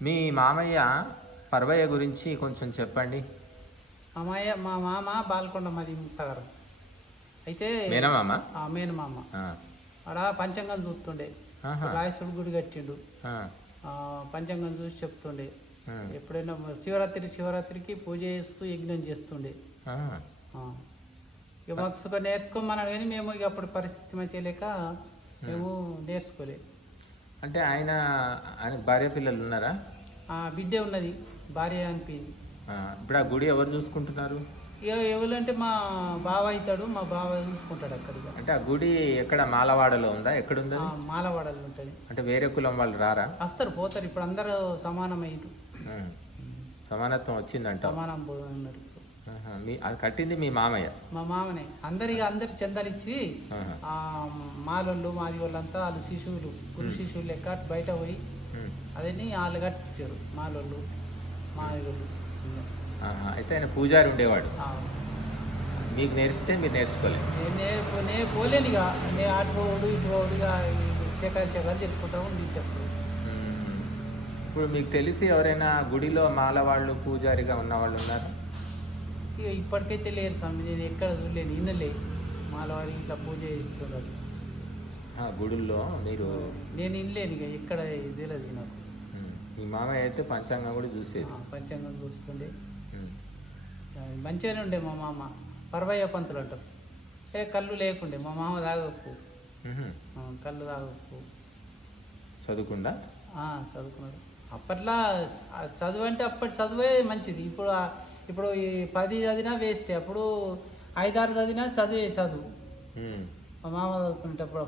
మీ మామయ్య పర్వయ్య గురించి కొంచెం చెప్పండి. మామయ్య మా మామ బాల్కొండ మాది ముక్తగారు అయితే మేనమామ మేనమామ ఆ, ఆడ పంచాంగం చూస్తుండే. రాయసుడు గుడి కట్టిండు. పంచాంగం చూసి చెప్తుండే. ఎప్పుడైనా శివరాత్రి శివరాత్రికి పూజ చేస్తూ యజ్ఞం చేస్తుండే. ఇక మాకు నేర్చుకోమన్నాడు కానీ మేము ఇక అప్పుడు పరిస్థితి మంచిగా లేక మేము. నేర్చుకోలే. అంటే ఆయన ఆయనకు భార్య పిల్లలు ఉన్నారా? ఆ బిడ్డే ఉన్నది. భార్య అనిపించింది ఆ, ఇప్పుడు ఆ గుడి ఎవరు చూసుకుంటున్నారు? ఇక ఎవరంటే మా బావ అవుతాడు మా బావ చూసుకుంటాడు అక్కడిగా అంటే ఆ గుడి ఎక్కడ? మాలవాడలో ఉందా? ఎక్కడుంది ఆ, అది? మాలవాడలు ఉంటుంది. అంటే వేరే కులం వాళ్ళు రారా? వస్తారు పోతారు. ఇప్పుడు అందరూ సమానమైంది ఉం. సమానత్వం వచ్చిందంట. సమానం పో- ఉన్నారు మీ అది కట్టింది మీ మామయ్య? మా మామనే. అందరికి అందరికి చందాలు ఇచ్చి మాలోళ్ళు మాది వాళ్ళంతా వాళ్ళు శిశువులు గురు శిశువులు లెక్క బయట పోయి. అదని వాళ్ళు కట్టించారు మాలోళ్ళు మాయోళ్ళు అయితే ఆయన పూజారి ఉండేవాడు. మీకు నేర్పితే మీరు నేర్చుకోలేదు. నేను నేను పోలేను ఇక. నేను అటు పోడు ఇటు పోడు ఇక శేఖర్ శేఖర్ తిరుక్కుంటా ఉంది ఇంటప్పుడు. ఇప్పుడు మీకు తెలిసి ఎవరైనా గుడిలో మాల వాళ్ళు పూజారిగా ఉన్న వాళ్ళు ఉన్నారు? ఇక ఇప్పటికైతే లేరు స్వామి నేను ఎక్కడ చూడలేను ఇన్నలే మాలవాడి ఇట్లా పూజ చేస్తున్నారు. గుడుల్లో మీరు నేను ఇనలేను ఇక ఎక్కడ తెలియదు నాకు. మీ మామయ్య అయితే పంచాంగం కూడా చూసేది. పంచాంగం చూస్తుండే. మంచిగానే ఉండే మా మామ పర్వయ్య పంతులు అంటారు. ఏ కళ్ళు లేకుండే మా మామ తాగకు. ఆ, కళ్ళు తాగకు చదువుకుండా? చదువుకున్నాడు. అప్పట్లో చదువు అంటే అప్పటి చదువే మంచిది. ఇప్పుడు ఇప్పుడు ఈ పది చదివినా వేస్టే. అప్పుడు ఐదారు చదివినా చదివే చదువు. మా మామ చదువుకునేటప్పుడు